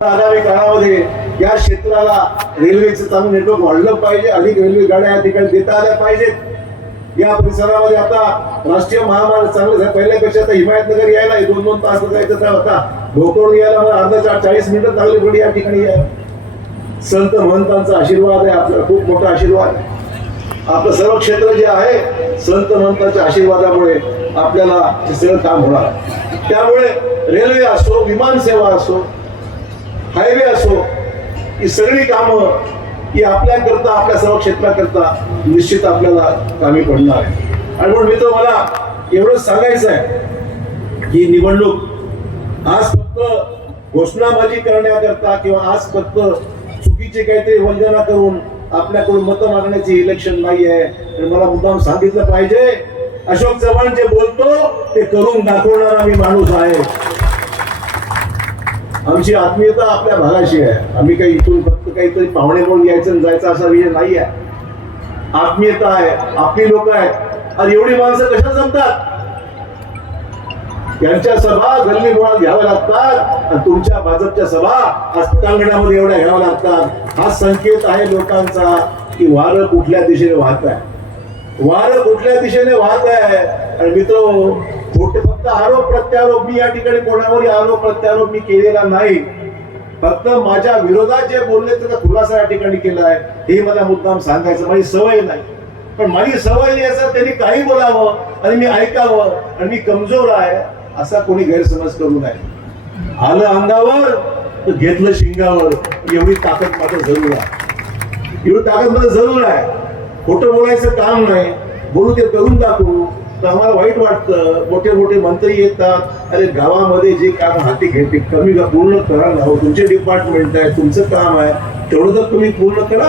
आगामी काळामध्ये या क्षेत्राला रेल्वेचं चांगलं नेटवर्क वाढलं पाहिजे. अधिक रेल्वे गाड्या या ठिकाणी देता आल्या पाहिजेत. या परिसरामध्ये आता राष्ट्रीय महामार्ग चांगलं झालं. पहिल्यापेक्षा आता हिमायतनगर यायला दोन दोन तास जायचं आता भोकरून यायला मला अर्धा चार चाळीस मिनिटं चांगली पडली या ठिकाणी संत महंतांचा आशीर्वाद आहे आपला. खूप मोठा आशीर्वाद. आहे आपलं सर्व क्षेत्र जे आहे संत महंतांच्या आशीर्वादामुळे आपल्याला हे सगळं काम होणार. त्यामुळे रेल्वे असो विमान सेवा असो हायवे असो ही सगळी कामं ही आपल्याकरता आपल्या सर्व क्षेत्राकरता निश्चित आपल्याला कामी पडणार आहे. आणि म्हणून मित्र मला एवढंच सांगायचं आहे ही निवडणूक आज फक्त घोषणाबाजी करण्याकरता किंवा आज फक्त चुकीची काहीतरी वंदना करून आपल्याकडून मतं मागण्याचे इलेक्शन नाही आहे आणि मला मुद्दाम सांगितलं पाहिजे. अशोक चव्हाण जे बोलतो ते करून दाखवणारा मी माणूस आहे. आमची आत्मीयता आपल्या भागाशी आहे. आम्ही काही इथून फक्त काहीतरी पाहुणे म्हणून यायचं आणि जायचं असा विषय नाही आहे. आत्मीयता आहे. आपली लोक आहेत. आणि एवढी माणसं कशा जमतात? यांच्या सभा गल्ली गोळा घ्याव्या लागतात. आणि तुमच्या भाजपच्या सभा आज पटांगणामध्ये एवढ्या घ्याव्या लागतात. हा संकेत आहे लोकांचा की वारं कुठल्या दिशेने वाहत आहे. वारं कुठल्या दिशेने वाहत आहे? आणि मित्र कुठे फक्त आरोप प्रत्यारोप मी या ठिकाणी कोणावरही आरोप प्रत्यारोप मी केलेला नाही. फक्त माझ्या विरोधात जे बोलले त्याचा खुलासा या ठिकाणी केला आहे. हे मला मुद्दाम सांगायचं माझी सवय नाही. पण माझी सवय नाही असं त्यांनी काही बोलावं आणि मी ऐकावं आणि मी कमजोर आहे असा कोणी गैरसमज करू नये. आलं अंगावर तर घेतलं शिंगावर. एवढी ताकद मात्र जरूर आहे. एवढी ताकद मात्र जरूर आहे. खोटं बोलायचं काम नाही. बोलू ते करून दाखवू. तर आम्हाला वाईट वाटतं. मोठे मोठे मंत्री येतात. अरे गावामध्ये जे काम हाती घेते कमी पूर्ण करा ना. हो तुमचे डिपार्टमेंट आहे तुमचं काम आहे. तेवढं तर तुम्ही पूर्ण करा.